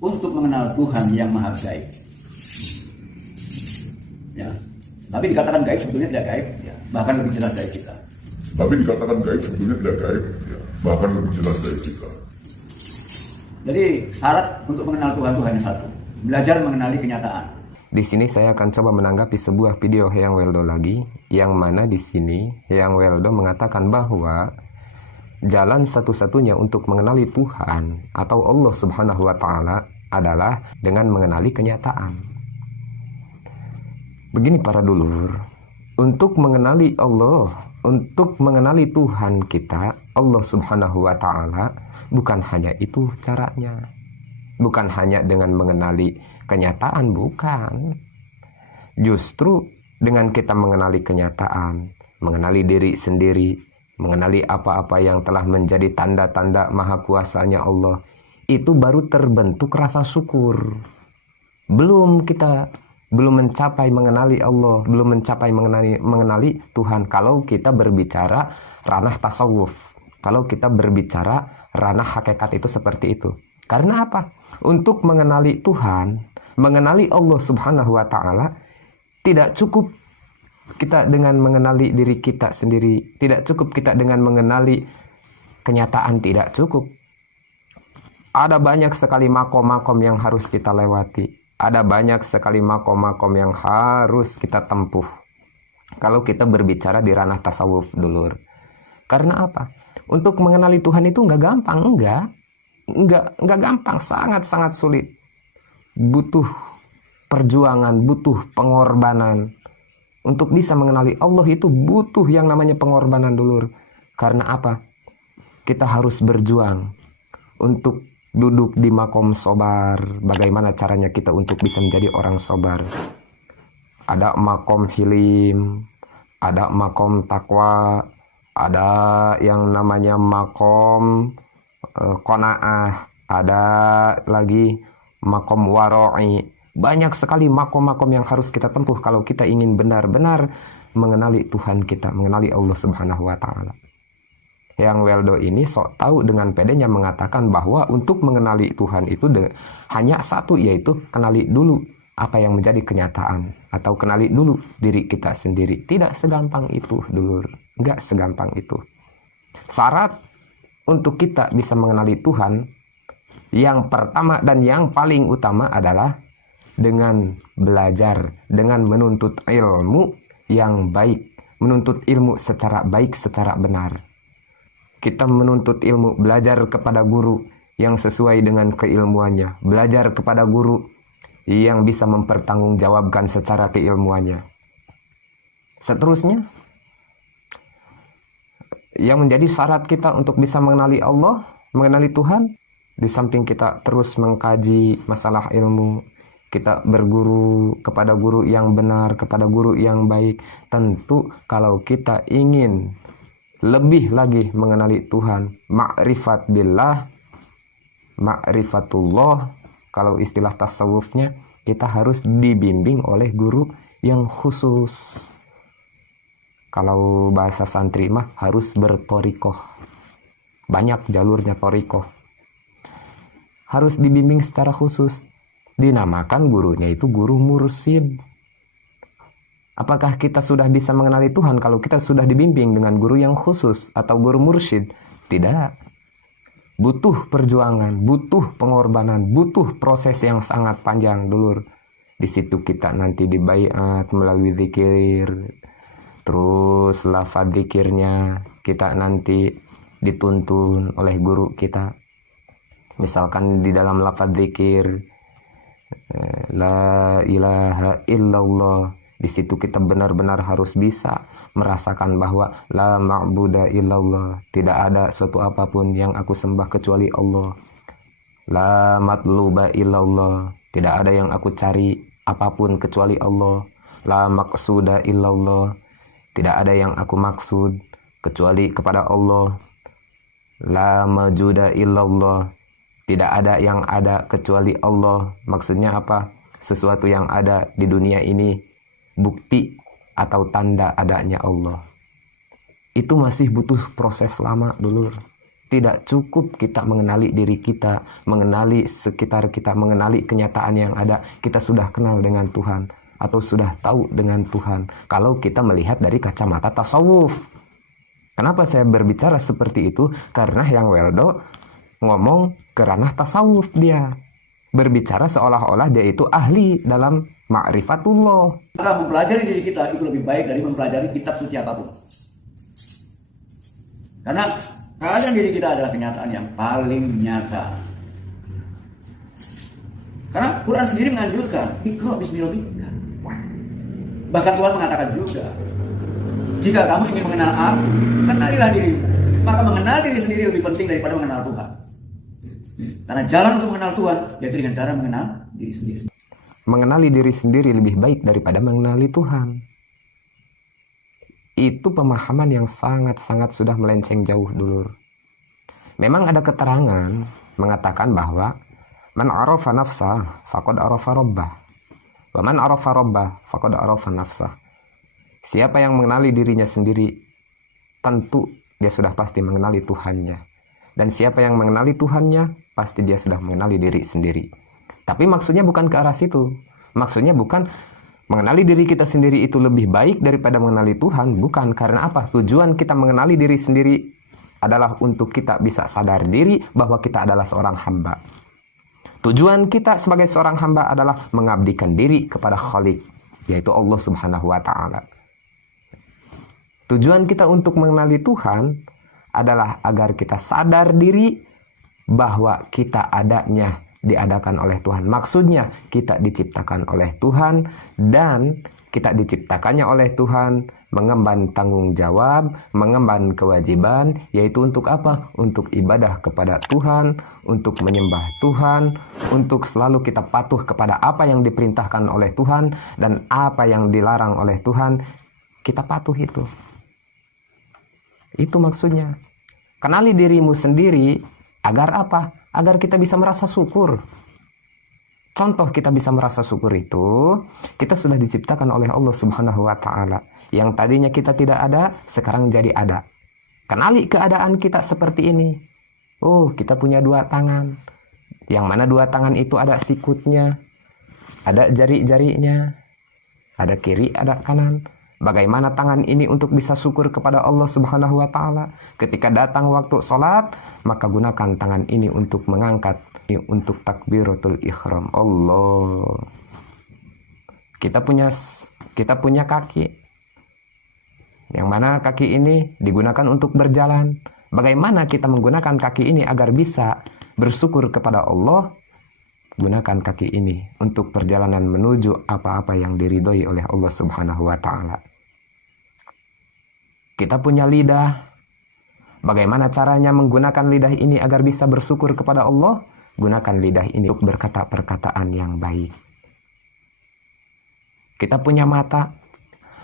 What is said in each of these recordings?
untuk mengenal Tuhan yang maha gaib. Ya, tapi dikatakan gaib sebetulnya tidak gaib, ya, bahkan lebih jelas dari kita. Tapi dikatakan gaib sebetulnya tidak gaib, ya, bahkan lebih jelas dari kita. Jadi syarat untuk mengenal Tuhan itu hanya satu, belajar mengenali kenyataan. Di sini saya akan coba menanggapi sebuah video Eyang Weldo lagi, yang mana di sini Eyang Weldo mengatakan bahwa jalan satu-satunya untuk mengenali Tuhan atau Allah Subhanahu wa Ta'ala adalah dengan mengenali kenyataan. Begini para dulur, untuk mengenali Allah, untuk mengenali Tuhan kita, Allah Subhanahu wa Ta'ala, bukan hanya itu caranya. Bukan hanya dengan mengenali kenyataan, bukan. Justru dengan kita mengenali kenyataan, mengenali diri sendiri, mengenali apa-apa yang telah menjadi tanda-tanda maha kuasanya Allah, itu baru terbentuk rasa syukur. Belum mencapai mengenali Allah, belum mencapai mengenali Tuhan kalau kita berbicara ranah tasawuf, kalau kita berbicara ranah hakikat itu seperti itu. Karena apa? Untuk mengenali Tuhan, mengenali Allah Subhanahu wa Ta'ala, tidak cukup kita dengan mengenali diri kita sendiri, tidak cukup kita dengan mengenali kenyataan, tidak cukup. Ada banyak sekali makom-makom yang harus kita lewati. Ada banyak sekali makom-makom yang harus kita tempuh kalau kita berbicara di ranah tasawuf, dulur. Karena apa? Untuk mengenali Tuhan itu nggak gampang, nggak gampang, sangat-sangat sulit. Butuh perjuangan, butuh pengorbanan. Untuk bisa mengenali Allah itu butuh yang namanya pengorbanan, dulur. Karena apa? Kita harus berjuang untuk duduk di makom sobar. Bagaimana caranya kita untuk bisa menjadi orang sobar? Ada makom hilim, ada makom takwa, ada yang namanya makom qanaah, ada lagi makom wara'i. Banyak sekali makom-makom yang harus kita tempuh kalau kita ingin benar-benar mengenali Tuhan kita, mengenali Allah Subhanahu wa Ta'ala. Eyang Weldo ini sok tahu dengan pedenya mengatakan bahwa untuk mengenali Tuhan itu hanya satu, yaitu kenali dulu apa yang menjadi kenyataan, atau kenali dulu diri kita sendiri. Tidak segampang itu, dulur. Enggak segampang itu. Syarat untuk kita bisa mengenali Tuhan, yang pertama dan yang paling utama adalah dengan belajar, dengan menuntut ilmu yang baik, menuntut ilmu secara baik, secara benar. Kita menuntut ilmu, belajar kepada guru yang sesuai dengan keilmuannya, belajar kepada guru yang bisa mempertanggungjawabkan secara keilmuannya. Seterusnya, yang menjadi syarat kita untuk bisa mengenali Allah, mengenali Tuhan, di samping kita terus mengkaji masalah ilmu, kita berguru kepada guru yang benar, kepada guru yang baik. Tentu kalau kita ingin lebih lagi mengenali Tuhan, ma'rifat billah, ma'rifatullah, kalau istilah tasawufnya, kita harus dibimbing oleh guru yang khusus. Kalau bahasa santri mah harus bertorikoh. Banyak jalurnya torikoh. Harus dibimbing secara khusus. Dinamakan gurunya itu guru mursyid. Apakah kita sudah bisa mengenali Tuhan kalau kita sudah dibimbing dengan guru yang khusus atau guru mursyid? Tidak. Butuh perjuangan, butuh pengorbanan, butuh proses yang sangat panjang, dulur. Di situ kita nanti dibaiat melalui zikir. Terus lafaz zikirnya kita nanti dituntun oleh guru kita. Misalkan di dalam lafaz zikir, la ilaha illallah, di situ kita benar-benar harus bisa merasakan bahwa la ma'buda illallah, tidak ada suatu apapun yang aku sembah kecuali Allah. La matluba illallah, tidak ada yang aku cari apapun kecuali Allah. La maqsuda illallah, tidak ada yang aku maksud kecuali kepada Allah. La majuda illallah, tidak ada yang ada kecuali Allah. Maksudnya apa? Sesuatu yang ada di dunia ini bukti atau tanda adanya Allah. Itu masih butuh proses lama, dulur. Tidak cukup kita mengenali diri kita, mengenali sekitar kita, mengenali kenyataan yang ada. Kita sudah kenal dengan Tuhan atau sudah tahu dengan Tuhan. Kalau kita melihat dari kacamata tasawuf. Kenapa saya berbicara seperti itu? Karena yang Weldo ngomong ke ranah tasawuf dia. Berbicara seolah-olah dia itu ahli dalam ma'rifatullah. Maka mempelajari diri kita itu lebih baik dari mempelajari kitab suci apapun. Karena keadaan diri kita adalah kenyataan yang paling nyata. Karena Quran sendiri menganjurkan, Iqra bismillahirrahmanirrahim. Bahkan Tuhan mengatakan juga, jika kamu ingin mengenal aku, kenalilah dirimu. Maka mengenal diri sendiri lebih penting daripada mengenal Tuhan. Karena jalan untuk mengenal Tuhan yaitu dengan cara mengenal diri sendiri. Mengenali diri sendiri lebih baik daripada mengenali Tuhan. Itu pemahaman yang sangat-sangat sudah melenceng jauh dulu. Memang ada keterangan mengatakan bahwa man arafa nafsah faqad arafa rabbah. Wa man arafa rabbah faqad arafa nafsah. Siapa yang mengenali dirinya sendiri, tentu dia sudah pasti mengenali Tuhannya. Dan siapa yang mengenali Tuhannya, pasti dia sudah mengenali diri sendiri. Tapi maksudnya bukan ke arah situ. Maksudnya bukan mengenali diri kita sendiri itu lebih baik daripada mengenali Tuhan. Bukan. Karena apa? Tujuan kita mengenali diri sendiri adalah untuk kita bisa sadar diri bahwa kita adalah seorang hamba. Tujuan kita sebagai seorang hamba adalah mengabdikan diri kepada Khalik, yaitu Allah Subhanahu wa Ta'ala. Tujuan kita untuk mengenali Tuhan adalah agar kita sadar diri bahwa kita adanya diadakan oleh Tuhan. Maksudnya kita diciptakan oleh Tuhan dan kita diciptakannya oleh Tuhan mengemban tanggung jawab, mengemban kewajiban, yaitu untuk apa? Untuk ibadah kepada Tuhan, untuk menyembah Tuhan, untuk selalu kita patuh kepada apa yang diperintahkan oleh Tuhan dan apa yang dilarang oleh Tuhan, kita patuh itu. Itu maksudnya. Kenali dirimu sendiri agar apa? Agar kita bisa merasa syukur. Contoh kita bisa merasa syukur itu, kita sudah diciptakan oleh Allah Subhanahu wa Ta'ala. Yang tadinya kita tidak ada, sekarang jadi ada. Kenali keadaan kita seperti ini. Oh, kita punya 2 tangan. Yang mana 2 tangan itu ada sikutnya, ada jari-jarinya, ada kiri, ada kanan. Bagaimana tangan ini untuk bisa syukur kepada Allah Subhanahu wa Ta'ala? Ketika datang waktu sholat, maka gunakan tangan ini untuk mengangkat, untuk takbiratul ihram. Allah. Kita punya kaki. Yang mana kaki ini digunakan untuk berjalan. Bagaimana kita menggunakan kaki ini agar bisa bersyukur kepada Allah? Gunakan kaki ini untuk perjalanan menuju apa-apa yang diridhoi oleh Allah Subhanahu wa Ta'ala. Kita punya lidah. Bagaimana caranya menggunakan lidah ini agar bisa bersyukur kepada Allah? Gunakan lidah ini untuk berkata perkataan yang baik. Kita punya mata.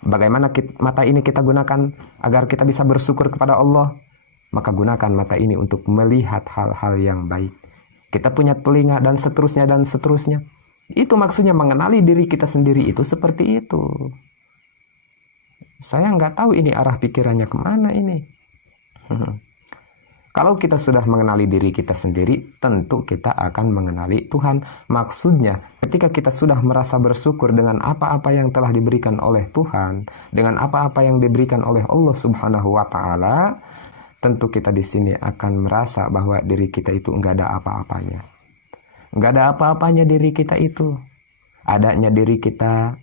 Bagaimana mata ini kita gunakan agar kita bisa bersyukur kepada Allah? Maka gunakan mata ini untuk melihat hal-hal yang baik. Kita punya telinga dan seterusnya dan seterusnya. Itu maksudnya mengenali diri kita sendiri itu seperti itu. Saya nggak tahu ini arah pikirannya kemana ini. Kalau kita sudah mengenali diri kita sendiri, tentu kita akan mengenali Tuhan. Maksudnya, ketika kita sudah merasa bersyukur dengan apa-apa yang telah diberikan oleh Tuhan, dengan apa-apa yang diberikan oleh Allah Subhanahu wa Ta'ala, tentu kita di sini akan merasa bahwa diri kita itu enggak ada apa-apanya. Enggak ada apa-apanya diri kita itu. Adanya diri kita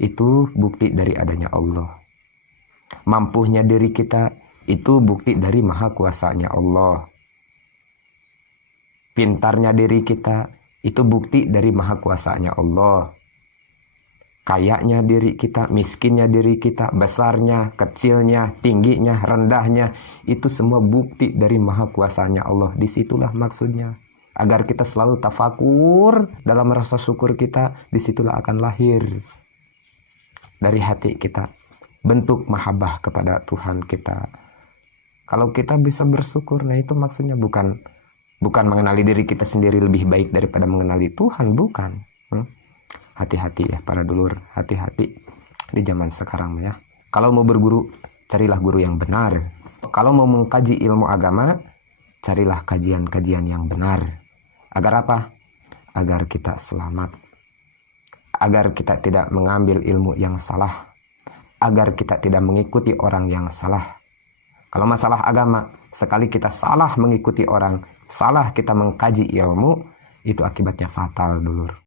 itu bukti dari adanya Allah. Mampunya diri kita itu bukti dari maha kuasanya Allah. Pintarnya diri kita itu bukti dari maha kuasanya Allah. Kayanya diri kita, miskinnya diri kita, besarnya, kecilnya, tingginya, rendahnya, itu semua bukti dari maha kuasanya Allah. Disitulah maksudnya. Agar kita selalu tafakur dalam rasa syukur kita, disitulah akan lahir dari hati kita bentuk mahabbah kepada Tuhan kita. Kalau kita bisa bersyukur, nah itu maksudnya bukan mengenali diri kita sendiri lebih baik daripada mengenali Tuhan, bukan. Hati-hati ya para dulur, hati-hati di zaman sekarang ya. Kalau mau berguru, carilah guru yang benar. Kalau mau mengkaji ilmu agama, carilah kajian-kajian yang benar. Agar apa? Agar kita selamat. Agar kita tidak mengambil ilmu yang salah. Agar kita tidak mengikuti orang yang salah. Kalau masalah agama, sekali kita salah mengikuti orang, salah kita mengkaji ilmu, itu akibatnya fatal, dulur.